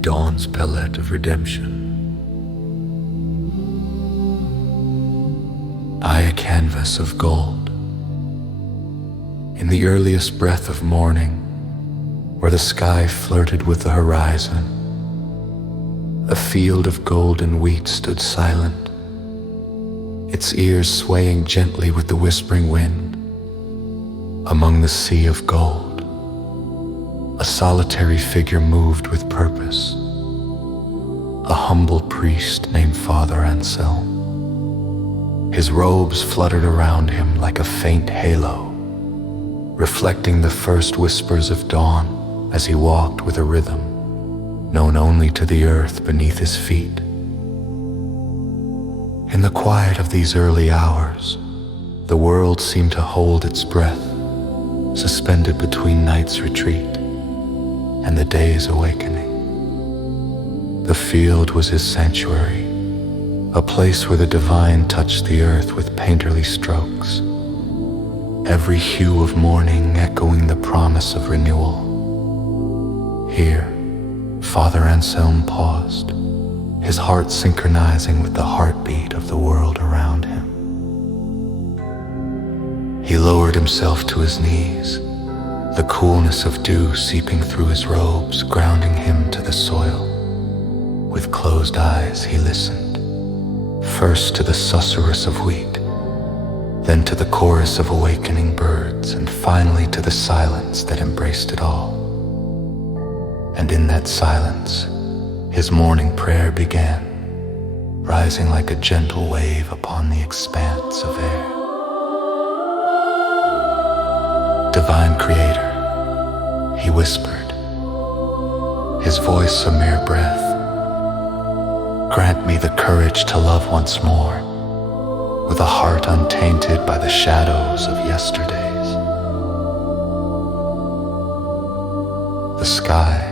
dawn's palette of redemption. I a canvas of gold. In the earliest breath of morning, where the sky flirted with the horizon, a field of golden wheat stood silent, its ears swaying gently with the whispering wind. Among the sea of gold, a solitary figure moved with purpose, a humble priest named Father Anselm. His robes fluttered around him like a faint halo, reflecting the first whispers of dawn as he walked with a rhythm known only to the earth beneath his feet. In the quiet of these early hours, the world seemed to hold its breath, suspended between night's retreat and the day's awakening. The field was his sanctuary, a place where the divine touched the earth with painterly strokes, every hue of morning echoing the promise of renewal. Here, Father Anselm paused, his heart synchronizing with the heartbeat of the world around him. He lowered himself to his knees, the coolness of dew seeping through his robes, grounding him to the soil. With closed eyes he listened, first to the susurrus of wheat, then to the chorus of awakening birds, and finally to the silence that embraced it all. And in that silence, his morning prayer began, rising like a gentle wave upon the expanse of air. Divine Creator, he whispered, his voice a mere breath, grant me the courage to love once more, with a heart untainted by the shadows of yesterdays. The sky,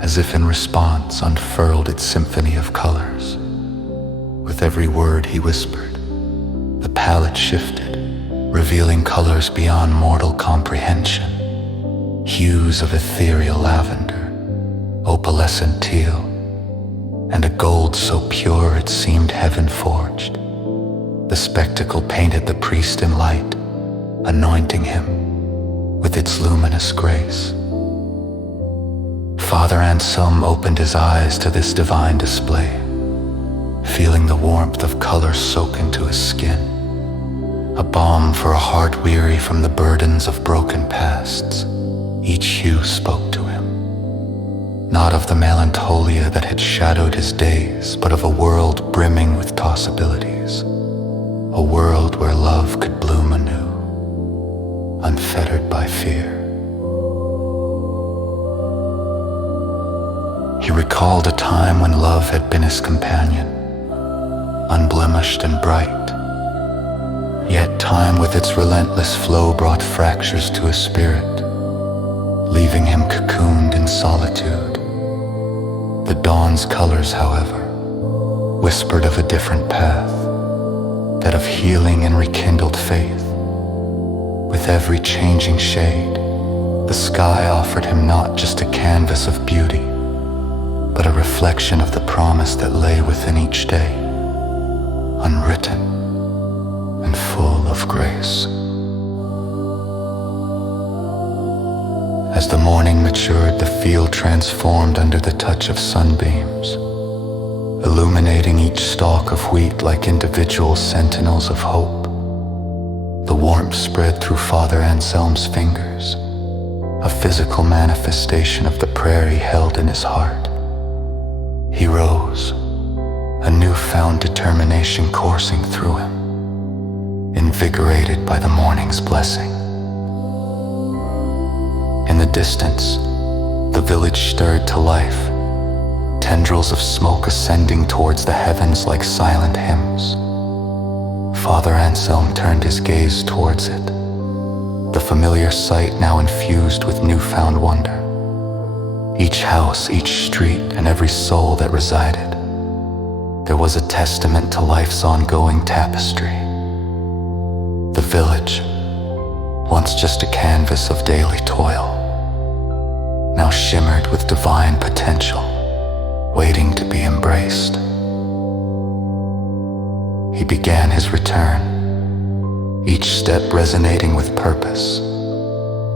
as if in response, unfurled its symphony of colors. With every word he whispered, the palette shifted, revealing colors beyond mortal comprehension, hues of ethereal lavender, opalescent teal, and a gold so pure it seemed heaven-forged. The spectacle painted the priest in light, anointing him with its luminous grace. Father Anselm opened his eyes to this divine display, feeling the warmth of color soak into his skin, a balm for a heart weary from the burdens of broken pasts. Each hue spoke to him, not of the melancholia that had shadowed his days, but of a world brimming with possibilities, a world where love could bloom anew, unfettered by fear. He recalled a time when love had been his companion, unblemished and bright. Yet time with its relentless flow brought fractures to his spirit, leaving him cocooned in solitude. The dawn's colors, however, whispered of a different path, that of healing and rekindled faith. With every changing shade, the sky offered him not just a canvas of beauty, but a reflection of the promise that lay within each day, unwritten and full of grace. As the morning matured, the field transformed under the touch of sunbeams, illuminating each stalk of wheat like individual sentinels of hope. The warmth spread through Father Anselm's fingers, a physical manifestation of the prayer he held in his heart. He rose, a newfound determination coursing through him, invigorated by the morning's blessing. In the distance, the village stirred to life, tendrils of smoke ascending towards the heavens like silent hymns. Father Anselm turned his gaze towards it, the familiar sight now infused with newfound wonder. Each house, each street, and every soul that resided, there was a testament to life's ongoing tapestry. The village, once just a canvas of daily toil, now shimmered with divine potential. waiting to be embraced. He began his return, each step resonating with purpose,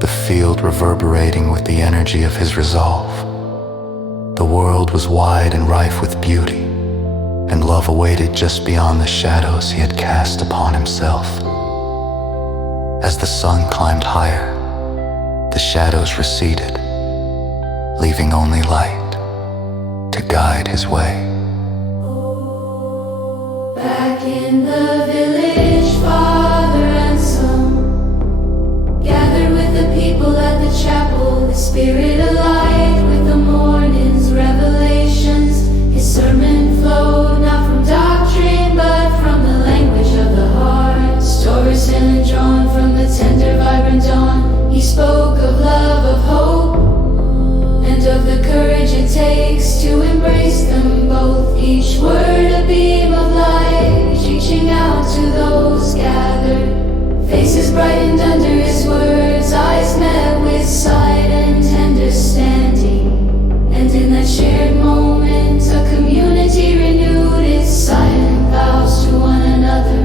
the field reverberating with the energy of his resolve. The world was wide and rife with beauty, and love awaited just beyond the shadows he had cast upon himself. As the sun climbed higher, the shadows receded, leaving only light to guide his way. Back in the village, father and son gathered with the people at the chapel, the spirit alight with the morning's revelations. His sermon flowed not from doctrine but from the language of the heart. Stories still drawn from the tender, vibrant dawn. He spoke of love, of hope, and of the courage it takes to embrace them both. Each word a beam of light, reaching out to those gathered. Faces brightened under his words, eyes met with sight and understanding. And in that shared moment, a community renewed its silent vows to one another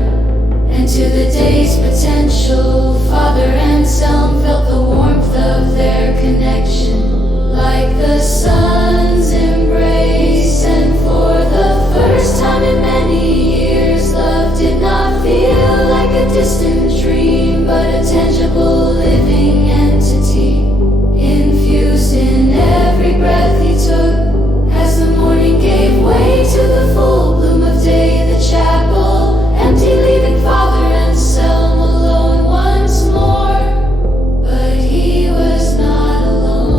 and to the day's potential. Father Anselm felt the warmth of their connection, like the sun's embrace. And for the first time in many years, love did not feel like a distant dream, but a tangible living entity, infused in every breath he took. As the morning gave way to the full bloom of day, the chapel empty, leaving Father Anselm alone once more. But he was not alone.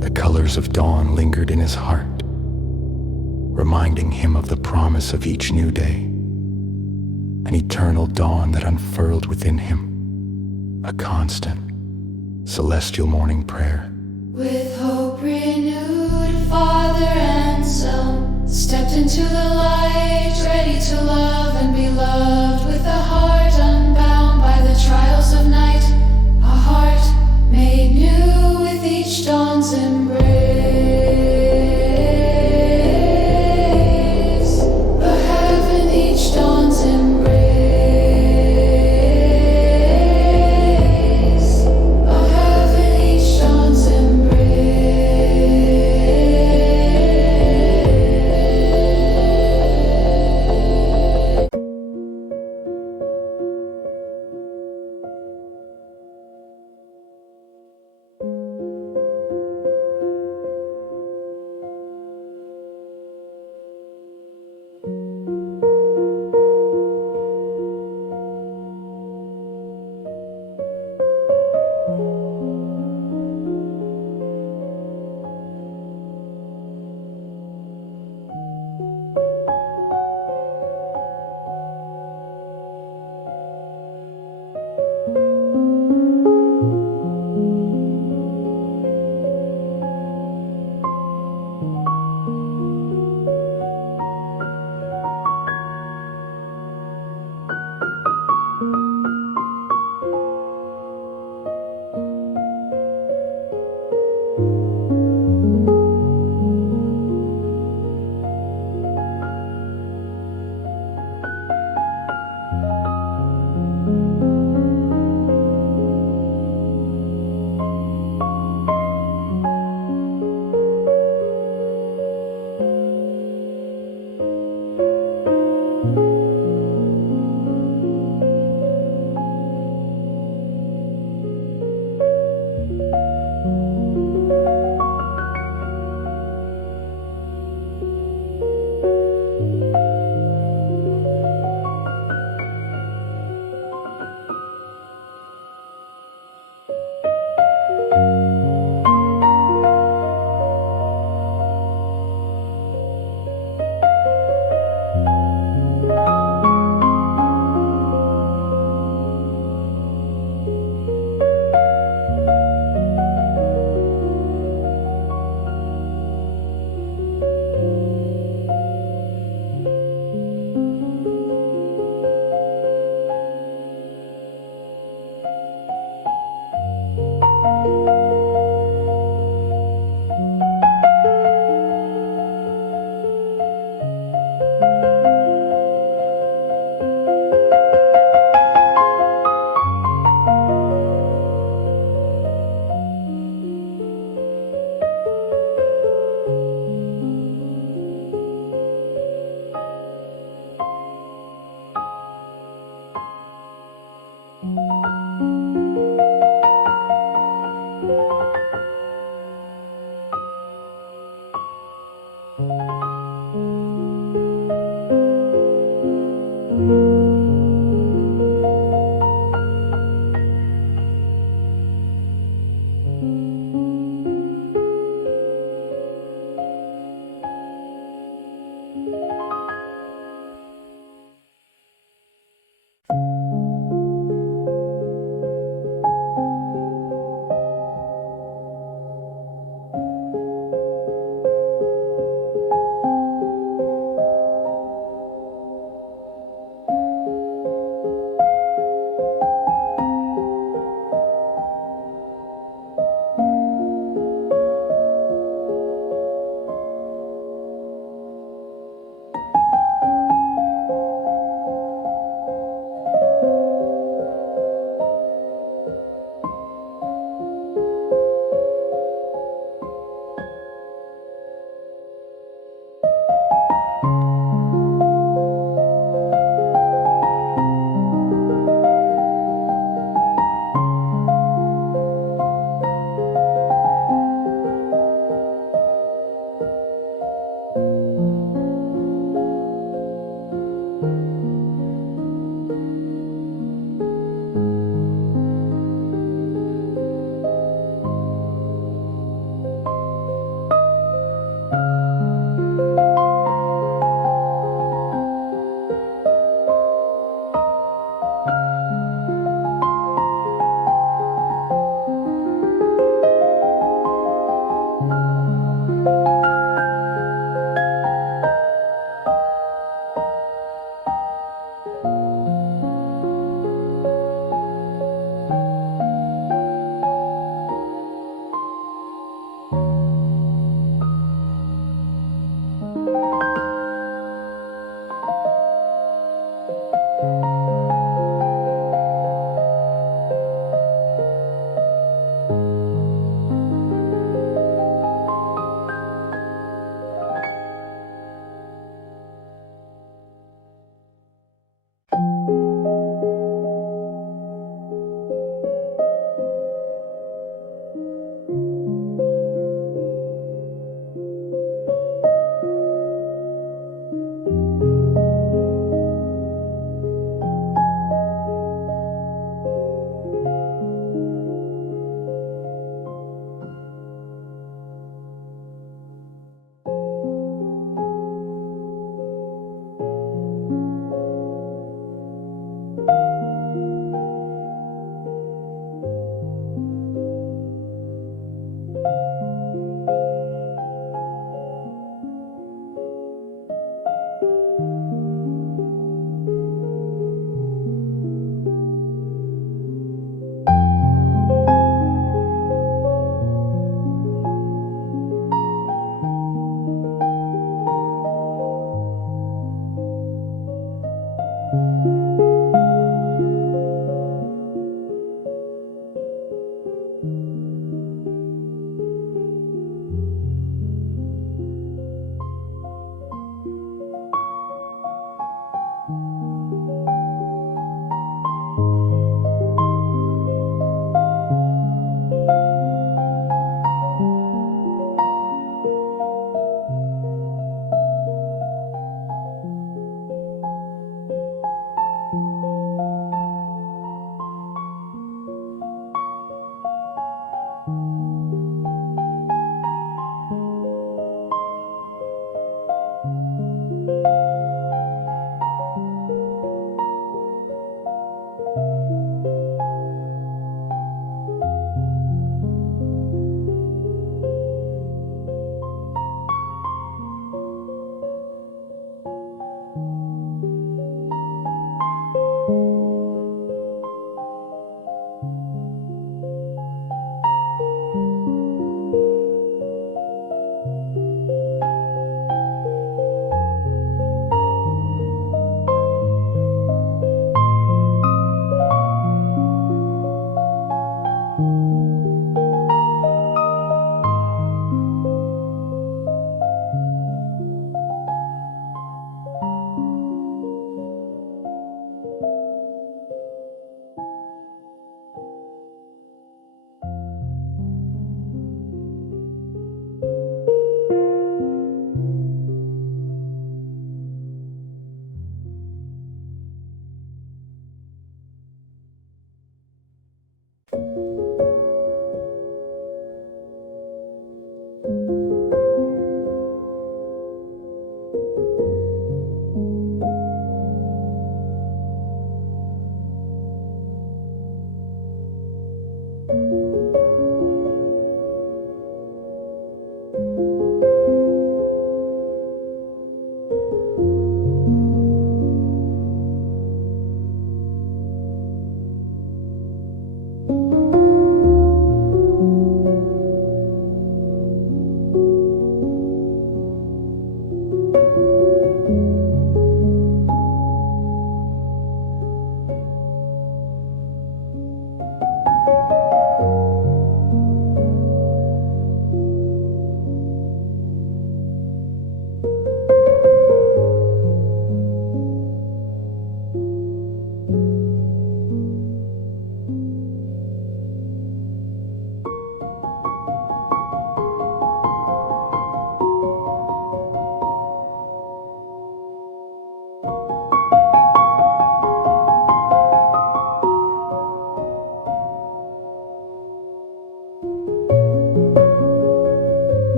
The colors of dawn lingered in his heart, reminding him of the promise of each new day, an eternal dawn that unfurled within him, a constant, celestial morning prayer. With hope renewed, Father Anselm stepped into the light, ready to love and be loved, with a heart unbound by the trials of night, a heart made new with each dawn's embrace. A heaven each dawn's embrace. A heaven each dawn's embrace.